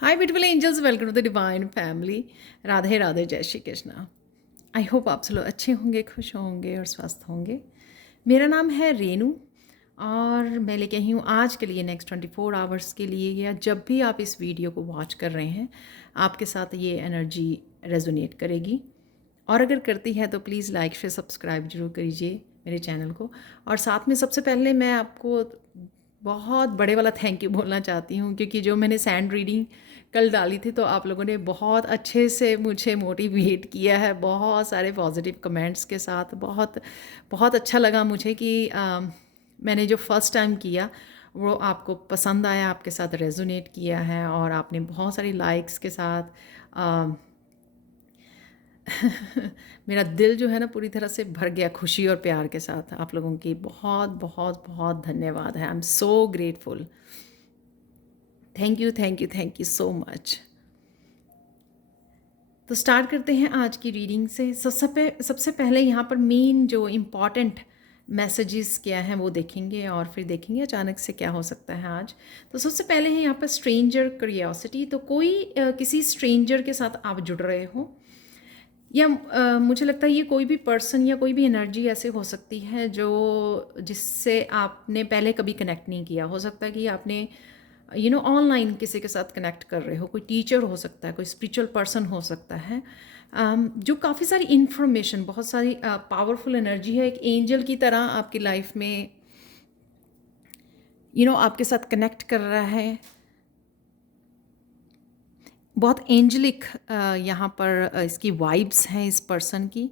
Hi beautiful angels, welcome to the divine family. Radhe Radhe, जय Shri Krishna. I hope आप सब लोग अच्छे होंगे, खुश होंगे और स्वस्थ होंगे। मेरा नाम है रेनू और मैं लेके आई हूँ आज के लिए नेक्स्ट 24 आवर्स के लिए, या जब भी आप इस वीडियो को वॉच कर रहे हैं आपके साथ ये एनर्जी रेजोनेट करेगी। और अगर करती है तो प्लीज़ लाइक शेयर सब्सक्राइब जरूर करिए मेरे चैनल को। और साथ में सबसे पहले मैं आपको बहुत बड़े वाला थैंक यू बोलना चाहती हूँ, क्योंकि जो मैंने सैंड रीडिंग कल डाली थी तो आप लोगों ने बहुत अच्छे से मुझे मोटिवेट किया है, बहुत सारे पॉजिटिव कमेंट्स के साथ। बहुत बहुत अच्छा लगा मुझे कि मैंने जो फर्स्ट टाइम किया वो आपको पसंद आया, आपके साथ रेजोनेट किया है और आपने बहुत सारी लाइक्स के साथ मेरा दिल जो है ना पूरी तरह से भर गया खुशी और प्यार के साथ। आप लोगों की बहुत बहुत बहुत धन्यवाद है। I am so grateful. Thank you thank you thank you so much. तो स्टार्ट करते हैं आज की रीडिंग से। सबसे पहले यहाँ पर मेन जो इम्पॉर्टेंट मैसेजेस क्या हैं वो देखेंगे और फिर देखेंगे अचानक से क्या हो सकता है आज। तो सबसे पहले है यहाँ पर स्ट्रेंजर क्यूरियोसिटी। तो कोई किसी स्ट्रेंजर के साथ आप जुड़ रहे हो, या मुझे लगता है ये कोई भी पर्सन या कोई भी एनर्जी ऐसे हो सकती है जो जिससे आपने पहले कभी कनेक्ट नहीं किया। हो सकता है कि आपने ऑनलाइन किसी के साथ कनेक्ट कर रहे हो। कोई टीचर हो सकता है, कोई स्पिरिचुअल पर्सन हो सकता है, जो काफ़ी सारी इन्फॉर्मेशन, बहुत सारी पावरफुल एनर्जी है, एक एंजल की तरह आपकी लाइफ में आपके साथ कनेक्ट कर रहा है। बहुत एंजलिक यहाँ पर इसकी वाइब्स हैं इस पर्सन की।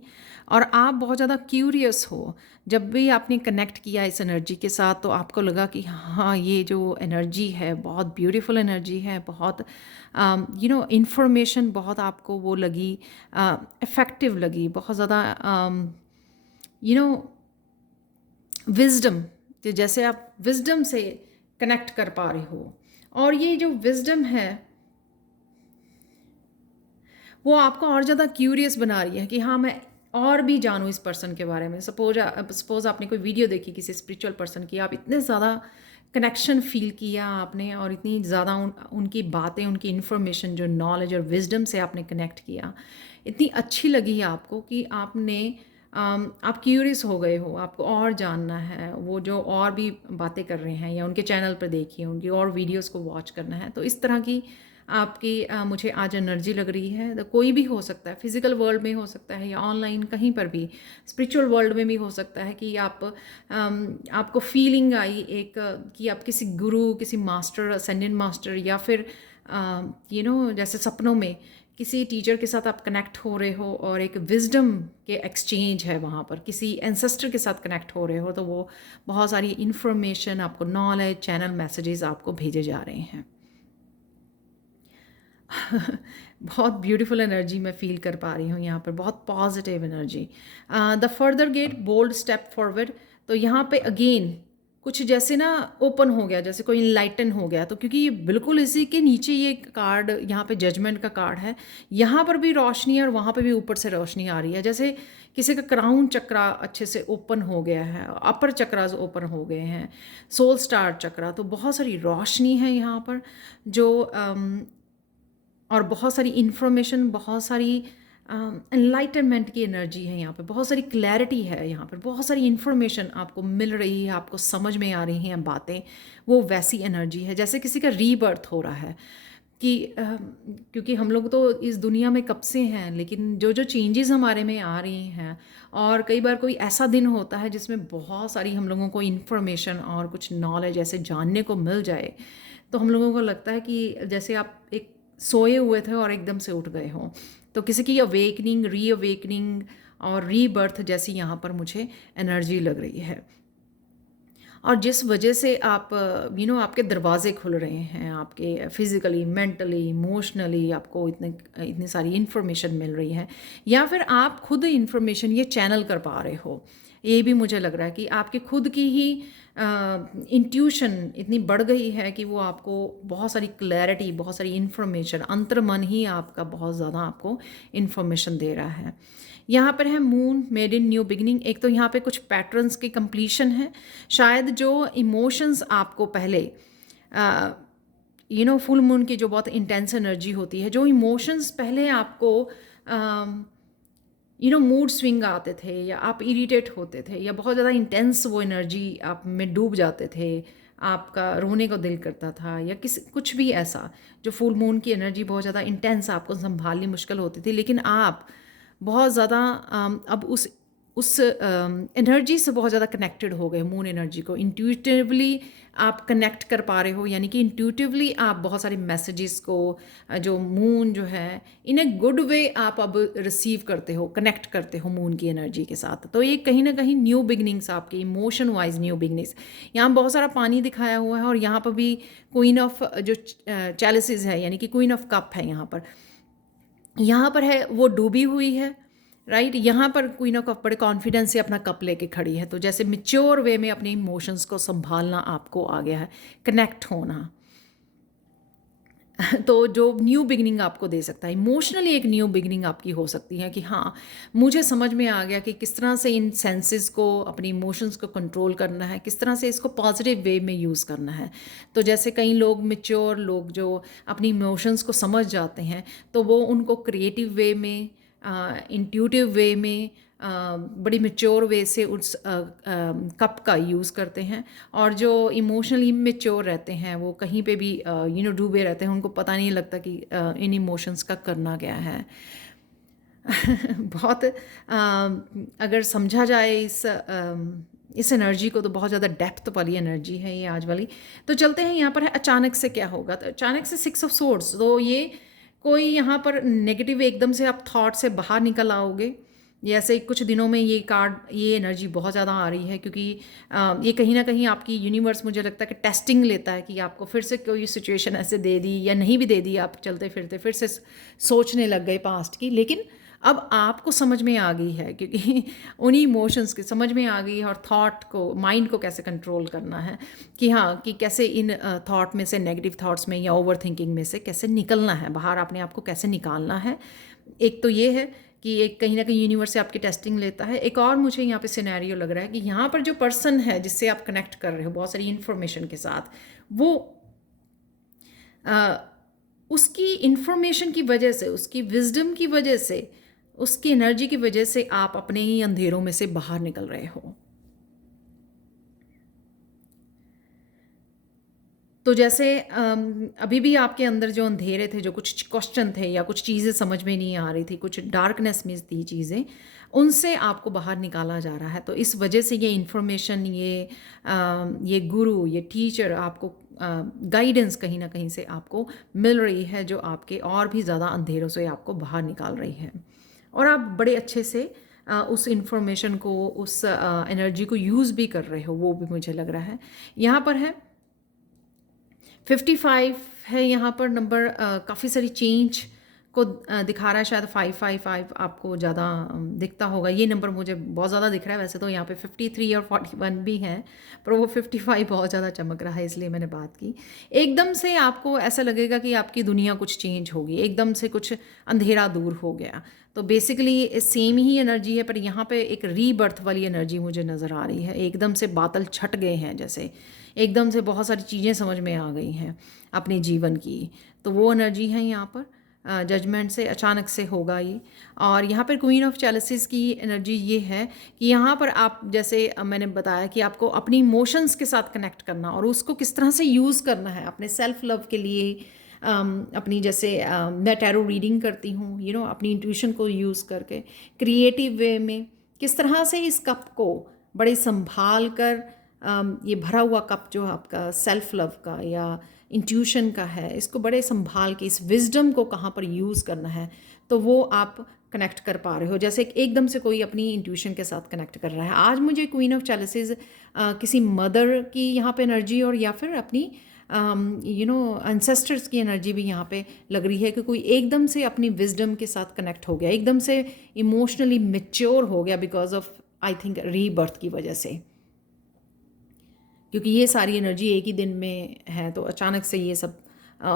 और आप बहुत ज़्यादा क्यूरियस हो। जब भी आपने कनेक्ट किया इस एनर्जी के साथ तो आपको लगा कि हाँ, ये जो एनर्जी है बहुत ब्यूटीफुल एनर्जी है, बहुत इंफॉर्मेशन बहुत आपको वो लगी, इफ़ेक्टिव लगी, बहुत ज़्यादा यू नो विजडम, कि जैसे आप विजडम से कनेक्ट कर पा रहे हो। और ये जो विजडम है वो आपको और ज़्यादा क्यूरियस बना रही है कि हाँ, मैं और भी जानूँ इस पर्सन के बारे में। सपोज आपने कोई वीडियो देखी किसी स्पिरिचुअल पर्सन की, आप इतने ज़्यादा कनेक्शन फील किया आपने, और इतनी ज़्यादा उनकी बातें, उनकी इन्फॉर्मेशन, जो नॉलेज और विजडम से आपने कनेक्ट किया, इतनी अच्छी लगी आपको कि आप क्यूरियस हो गए हो, आपको और जानना है। वो जो और भी बातें कर रहे हैं या उनके चैनल पर देखिए, उनकी और वीडियोस को वॉच करना है। तो इस तरह की आपकी मुझे आज एनर्जी लग रही है। तो कोई भी हो सकता है, फिजिकल वर्ल्ड में हो सकता है या ऑनलाइन कहीं पर भी, स्पिरिचुअल वर्ल्ड में भी हो सकता है कि आपको फीलिंग आई एक कि आप किसी गुरु, किसी मास्टर, असेंडेंट मास्टर, या फिर जैसे सपनों में किसी टीचर के साथ आप कनेक्ट हो रहे हो और एक विजडम के एक्सचेंज है वहाँ पर, किसी एंसेस्टर के साथ कनेक्ट हो रहे हो। तो वो बहुत सारी इन्फॉर्मेशन आपको, नॉलेज, चैनल मैसेजेस आपको भेजे जा रहे हैं। बहुत ब्यूटीफुल एनर्जी मैं फील कर पा रही हूँ यहाँ पर, बहुत positive energy. The further get bold step forward. तो यहाँ पे अगेन कुछ जैसे ना ओपन हो गया, जैसे कोई इनलाइटन हो गया। तो क्योंकि ये बिल्कुल इसी के नीचे ये कार्ड, यहाँ पे जजमेंट का कार्ड है, यहाँ पर भी रोशनी है और वहाँ पे भी ऊपर से रोशनी आ रही है। जैसे किसी का क्राउन चक्रा अच्छे से ओपन हो गया है, अपर चक्रास ओपन हो गए हैं, सोल स्टार चक्रा। तो बहुत सारी रोशनी है यहाँ पर, जो और बहुत सारी इन्फॉर्मेशन, बहुत सारी एनलाइटनमेंट की एनर्जी है यहाँ पे, बहुत सारी क्लैरिटी है यहाँ पर, बहुत सारी इन्फॉर्मेशन आपको मिल रही है, आपको समझ में आ रही हैं बातें। वो वैसी एनर्जी है जैसे किसी का रीबर्थ हो रहा है कि क्योंकि हम लोग तो इस दुनिया में कब से हैं, लेकिन जो जो चेंजेस हमारे में आ रही हैं, और कई बार कोई ऐसा दिन होता है जिसमें बहुत सारी हम लोगों को इन्फॉर्मेशन और कुछ नॉलेज ऐसे जानने को मिल जाए, तो हम लोगों को लगता है कि जैसे आप एक सोए हुए थे और एकदम से उठ गए हों। तो किसी की अवेकनिंग, रीअवेकनिंग और रीबर्थ जैसी यहाँ पर मुझे एनर्जी लग रही है। और जिस वजह से आप आपके दरवाजे खुल रहे हैं, आपके फिज़िकली, मेंटली, इमोशनली आपको इतनी सारी इन्फॉर्मेशन मिल रही है, या फिर आप खुद इन्फॉर्मेशन ये चैनल कर पा रहे हो। ये भी मुझे लग रहा है कि आपकी खुद की ही इंट्यूशन इतनी बढ़ गई है कि वो आपको बहुत सारी क्लैरिटी, बहुत सारी इन्फॉर्मेशन, अंतर्मन ही आपका बहुत ज़्यादा आपको इन्फॉर्मेशन दे रहा है। यहाँ पर है moon, made in new beginning. एक तो यहाँ पे कुछ पैटर्न्स की कंप्लीशन है, शायद जो इमोशंस आपको पहले फुल मून की जो बहुत इंटेंस एनर्जी होती है, जो इमोशंस पहले आपको मूड स्विंग आते थे, या आप इरिटेट होते थे, या बहुत ज़्यादा इंटेंस वो एनर्जी आप में डूब जाते थे, आपका रोने को दिल करता था, या कुछ भी ऐसा, जो फुल मून की एनर्जी बहुत ज़्यादा इंटेंस आपको संभालनी मुश्किल होती थी, लेकिन आप बहुत ज़्यादा अब उस एनर्जी से बहुत ज़्यादा कनेक्टेड हो गए, मून एनर्जी को इंट्यूटिवली आप कनेक्ट कर पा रहे हो, यानी कि इंट्यूटिवली आप बहुत सारे मैसेजेस को जो मून जो है इन ए गुड वे आप अब रिसीव करते हो, कनेक्ट करते हो मून की एनर्जी के साथ। तो ये कहीं ना कहीं न्यू बिगनिंग्स, आपके इमोशन वाइज न्यू बिगनिंग्स। यहाँ बहुत सारा पानी दिखाया हुआ है, और यहाँ पर भी क्वीन ऑफ जो चैलिसेस है, यानी कि क्वीन ऑफ कप है, यहाँ पर है वो डूबी हुई है, राइट। यहाँ पर क्वीन ऑफ कप बड़े कॉन्फिडेंस से अपना कप लेके खड़ी है, तो जैसे मिच्योर वे में अपने इमोशंस को संभालना आपको आ गया है, कनेक्ट होना। तो जो न्यू बिगनिंग आपको दे सकता है, इमोशनली एक न्यू बिगनिंग आपकी हो सकती है कि हाँ, मुझे समझ में आ गया कि किस तरह से इन सेंसेस को, अपनी इमोशंस को कंट्रोल करना है, किस तरह से इसको पॉजिटिव वे में यूज़ करना है। तो जैसे कई लोग, मेच्योर लोग जो अपनी इमोशंस को समझ जाते हैं, तो वो उनको क्रिएटिव वे में, इंट्यूटिव वे में, बड़ी मेच्योर वे से उस कप का यूज़ करते हैं। और जो इमोशनली इमेच्योर रहते हैं, वो कहीं पे भी डूबे रहते हैं, उनको पता नहीं लगता कि इन इमोशंस का करना क्या है। बहुत अगर समझा जाए इस एनर्जी को, तो बहुत ज़्यादा डेप्थ वाली एनर्जी है ये आज वाली। तो चलते हैं, यहाँ पर है अचानक से क्या होगा। तो अचानक से 6 ऑफ सोर्ड्स, तो ये कोई यहाँ पर नेगेटिव एकदम से आप थॉट से बाहर निकल आओगे। जैसे कुछ दिनों में ये कार्ड, ये एनर्जी बहुत ज़्यादा आ रही है, क्योंकि ये कहीं ना कहीं आपकी यूनिवर्स, मुझे लगता है कि टेस्टिंग लेता है कि आपको फिर से कोई सिचुएशन ऐसे दे दी या नहीं भी दे दी, आप चलते फिरते फिर से सोचने लग गए पास्ट की, लेकिन अब आपको समझ में आ गई है, क्योंकि उन्हीं इमोशंस की समझ में आ गई है, और थॉट को, माइंड को कैसे कंट्रोल करना है, कि हाँ, कि कैसे इन थॉट में से, नेगेटिव थॉट्स में या ओवर थिंकिंग में से कैसे निकलना है बाहर, अपने आप को कैसे निकालना है। एक तो ये है कि एक कहीं ना कहीं यूनिवर्स से आपकी टेस्टिंग लेता है। एक और मुझे यहाँ पे सिनेरियो लग रहा है कि यहाँ पर जो पर्सन है जिससे आप कनेक्ट कर रहे हो बहुत सारी इन्फॉर्मेशन के साथ, वो उसकी इन्फॉर्मेशन की वजह से, उसकी विजडम की वजह से, उसकी एनर्जी की वजह से आप अपने ही अंधेरों में से बाहर निकल रहे हो। तो जैसे अभी भी आपके अंदर जो अंधेरे थे, जो कुछ क्वेश्चन थे, या कुछ चीज़ें समझ में नहीं आ रही थी, कुछ डार्कनेस में थी चीज़ें, उनसे आपको बाहर निकाला जा रहा है। तो इस वजह से ये इन्फॉर्मेशन, ये गुरु, ये टीचर आपको गाइडेंस कहीं ना कहीं से आपको मिल रही है, जो आपके और भी ज़्यादा अंधेरों से आपको बाहर निकाल रही है। और आप बड़े अच्छे से उस इंफॉर्मेशन को, उस एनर्जी को यूज़ भी कर रहे हो, वो भी मुझे लग रहा है। यहाँ पर है 55 है, यहाँ पर नंबर काफ़ी सारी चेंज को दिखा रहा है। शायद 555 आपको ज़्यादा दिखता होगा, ये नंबर मुझे बहुत ज़्यादा दिख रहा है। वैसे तो यहाँ पे 53 और 41 भी हैं, पर वो 55 बहुत ज़्यादा चमक रहा है, इसलिए मैंने बात की। एकदम से आपको ऐसा लगेगा कि आपकी दुनिया कुछ चेंज होगी, एकदम से कुछ अंधेरा दूर हो गया। तो बेसिकली सेम ही एनर्जी है, पर यहाँ पे एक रीबर्थ वाली एनर्जी मुझे नज़र आ रही है। एकदम से बादल छट गए हैं, जैसे एकदम से बहुत सारी चीज़ें समझ में आ गई हैं अपने जीवन की। तो वो एनर्जी है यहाँ पर, जजमेंट से अचानक से होगा ये। और यहाँ पर क्वीन ऑफ चैलिसेस की एनर्जी ये है कि यहाँ पर आप, जैसे मैंने बताया कि आपको अपनी इमोशंस के साथ कनेक्ट करना, और उसको किस तरह से यूज़ करना है अपने सेल्फ लव के लिए। अपनी, जैसे मैं टैरो रीडिंग करती हूँ, अपनी इंट्यूशन को यूज़ करके क्रिएटिव वे में किस तरह से इस कप को बड़े संभाल कर, ये भरा हुआ कप जो आपका सेल्फ लव का या इंट्यूशन का है, इसको बड़े संभाल के, इस विजडम को कहाँ पर यूज़ करना है, तो वो आप कनेक्ट कर पा रहे हो। जैसे एकदम से कोई अपनी इंट्यूशन के साथ कनेक्ट कर रहा है। आज मुझे क्वीन ऑफ चैलिसेस किसी मदर की यहाँ पे एनर्जी, और या फिर अपनी एंसेस्टर्स की एनर्जी भी यहाँ पे लग रही है, कि कोई एकदम से अपनी विजडम के साथ कनेक्ट हो गया, एकदम से इमोशनली मैच्योर हो गया, because of, I think, rebirth की वजह से। क्योंकि ये सारी एनर्जी एक ही दिन में है, तो अचानक से ये सब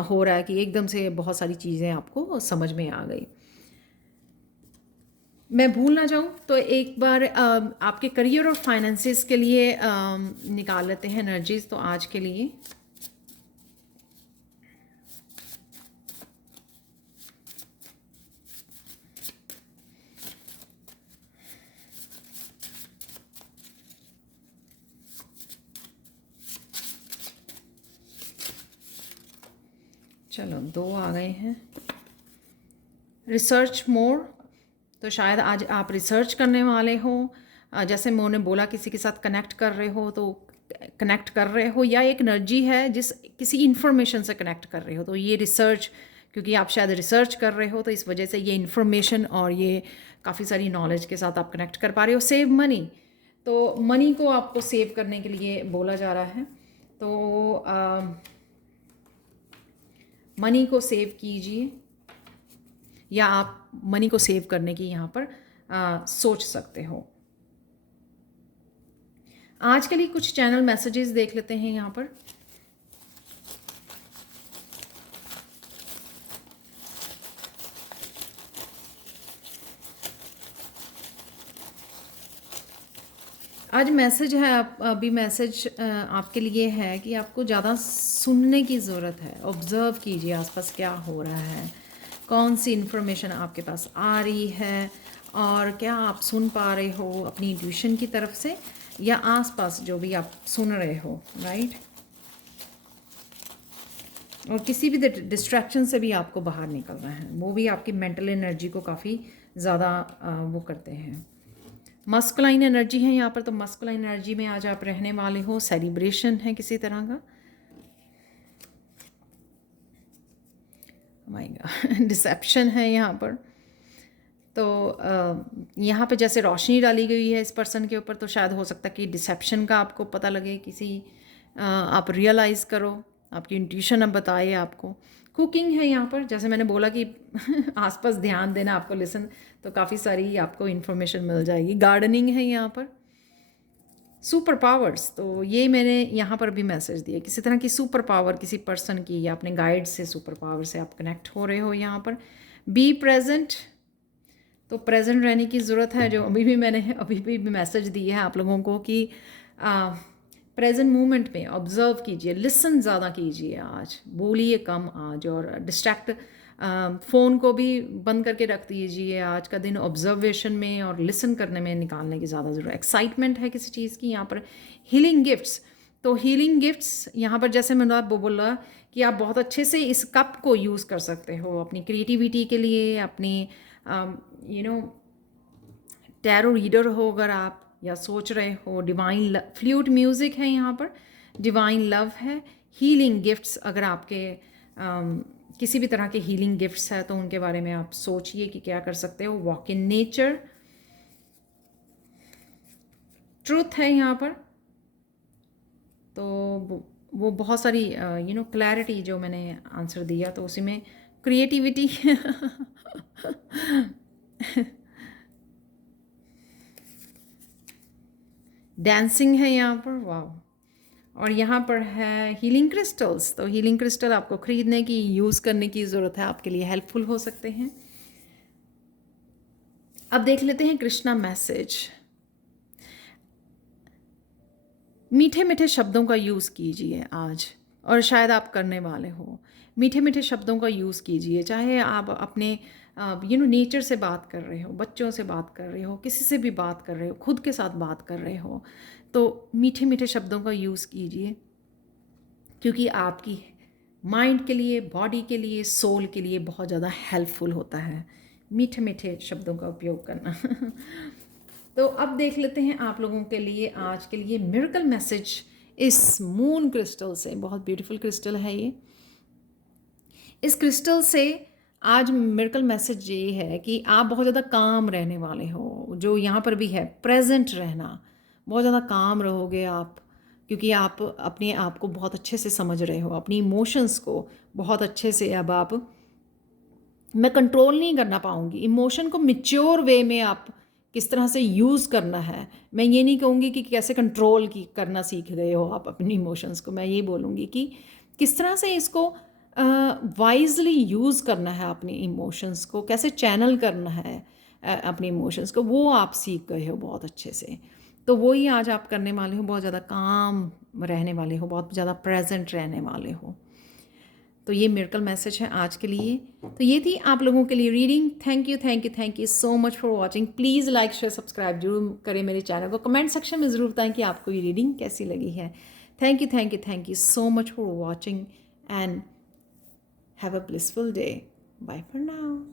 हो रहा है कि एकदम से बहुत सारी चीज़ें आपको समझ में आ गई। मैं भूल ना जाऊँ तो एक बार आपके करियर और फाइनेंसेस के लिए निकाल लेते हैं एनर्जीज। तो आज के लिए चलो 2 आ गए हैं। रिसर्च मोर, तो शायद आज आप रिसर्च करने वाले हो। जैसे मैंने बोला किसी के साथ कनेक्ट कर रहे हो, तो कनेक्ट कर रहे हो, या एक एनर्जी है जिस किसी इन्फॉर्मेशन से कनेक्ट कर रहे हो, तो ये रिसर्च, क्योंकि आप शायद रिसर्च कर रहे हो तो इस वजह से ये इन्फॉर्मेशन और ये काफ़ी सारी नॉलेज के साथ आप कनेक्ट कर पा रहे हो। सेव मनी, तो मनी को आपको सेव करने के लिए बोला जा रहा है, तो मनी को सेव कीजिए, या आप मनी को सेव करने की यहाँ पर सोच सकते हो। आज के लिए कुछ चैनल मैसेजेस देख लेते हैं यहाँ पर। आज मैसेज है, अभी मैसेज आपके लिए है कि आपको ज़्यादा सुनने की ज़रूरत है। ऑब्ज़र्व कीजिए आसपास क्या हो रहा है, कौन सी इन्फॉर्मेशन आपके पास आ रही है, और क्या आप सुन पा रहे हो अपनी इंट्यूशन की तरफ से, या आसपास जो भी आप सुन रहे हो, राइट। और किसी भी डिस्ट्रैक्शन से भी आपको बाहर निकलना है, वो भी आपकी मेंटल एनर्जी को काफ़ी ज़्यादा वो करते हैं। मस्कुलाइन एनर्जी है यहाँ पर, तो मस्कुलाइन एनर्जी में आज आप रहने वाले हो। सेलिब्रेशन है किसी तरह का, माय गॉड, डिसेप्शन है यहाँ पर। तो यहाँ पे जैसे रोशनी डाली गई है इस पर्सन के ऊपर, तो शायद हो सकता है कि डिसेप्शन का आपको पता लगे, किसी आप रियलाइज़ करो, आपकी इंट्यूशन अब बताए आपको। कुकिंग है यहाँ पर, जैसे मैंने बोला कि आसपास ध्यान देना, आपको लिसन, तो काफ़ी सारी आपको इन्फॉर्मेशन मिल जाएगी। गार्डनिंग है यहाँ पर। सुपर पावर्स, तो ये मैंने यहाँ पर भी मैसेज दिया, किसी तरह की सुपर पावर किसी पर्सन की, या अपने गाइड से, सुपर पावर से आप कनेक्ट हो रहे हो यहाँ पर। बी प्रेजेंट, तो प्रेजेंट रहने की ज़रूरत है, जो मैंने अभी भी मैसेज दिया है आप लोगों को कि प्रेजेंट मोमेंट में ऑब्ज़र्व कीजिए, लिसन ज़्यादा कीजिए, आज बोलिए कम आज, और डिस्ट्रैक्ट फ़ोन को भी बंद करके रख दीजिए। आज का दिन ऑब्जर्वेशन में और लिसन करने में निकालने की ज़्यादा ज़रूरत। एक्साइटमेंट है किसी चीज़ की यहाँ पर। हीलिंग गिफ्ट्स, तो हीलिंग गिफ्ट्स यहाँ पर, जैसे मैंने आपको बोला कि आप बहुत अच्छे से इस कप को यूज़ कर सकते हो अपनी क्रिएटिविटी के लिए, अपनी टैरो रीडर हो अगर आप, या सोच रहे हो। डिवाइन फ्लूट म्यूज़िक है यहाँ पर, डिवाइन लव है। हीलिंग गिफ्ट्स, अगर आपके किसी भी तरह के हीलिंग गिफ्ट्स है तो उनके बारे में आप सोचिए कि क्या कर सकते हो। वॉक इन नेचर, ट्रूथ है यहाँ पर, तो वो बहुत सारी क्लैरिटी जो मैंने आंसर दिया, तो उसी में क्रिएटिविटी डांसिंग है यहाँ पर, वाह। और यहाँ पर है हीलिंग क्रिस्टल्स, तो हीलिंग क्रिस्टल आपको ख़रीदने की, यूज़ करने की ज़रूरत है, आपके लिए हेल्पफुल हो सकते हैं। अब देख लेते हैं कृष्णा मैसेज। मीठे मीठे शब्दों का यूज़ कीजिए आज, और शायद आप करने वाले हो। मीठे मीठे शब्दों का यूज़ कीजिए, चाहे आप अपने नेचर से बात कर रहे हो, बच्चों से बात कर रहे हो, किसी से भी बात कर रहे हो, खुद के साथ बात कर रहे हो, तो मीठे मीठे शब्दों का यूज़ कीजिए, क्योंकि आपकी माइंड के लिए, बॉडी के लिए, सोल के लिए बहुत ज़्यादा हेल्पफुल होता है मीठे मीठे शब्दों का उपयोग करना। तो अब देख लेते हैं आप लोगों के लिए आज के लिए मिरेकल मैसेज इस मून क्रिस्टल से। बहुत ब्यूटीफुल क्रिस्टल है ये। इस क्रिस्टल से आज मिरेकल मैसेज ये है कि आप बहुत ज़्यादा काम रहने वाले हो, जो यहाँ पर भी है, प्रेजेंट रहना। बहुत ज़्यादा काम रहोगे आप, क्योंकि आप अपने आप को बहुत अच्छे से समझ रहे हो, अपनी इमोशंस को बहुत अच्छे से। अब आप, मैं कंट्रोल नहीं करना पाऊँगी इमोशन को, मैच्योर वे में आप किस तरह से यूज़ करना है। मैं ये नहीं कहूँगी कि कैसे कंट्रोल की करना सीख गए हो आप अपनी इमोशंस को, मैं ये बोलूँगी कि किस तरह से इसको वाइजली यूज़ करना है, अपनी इमोशंस को कैसे चैनल करना है, अपनी इमोशंस को, वो आप सीख गए हो बहुत अच्छे से। तो वो ही आज आप करने वाले हो, बहुत ज़्यादा काम रहने वाले हो, बहुत ज़्यादा प्रेजेंट रहने वाले हो। तो ये मिरेकल मैसेज है आज के लिए। तो ये थी आप लोगों के लिए reading. Thank you so much for watching. Please like share subscribe जरूर करें मेरे चैनल को। कमेंट सेक्शन में ज़रूर बताएं कि आपको ये रीडिंग कैसी लगी है। Thank you so much for watching and have a blissful day. Bye for now.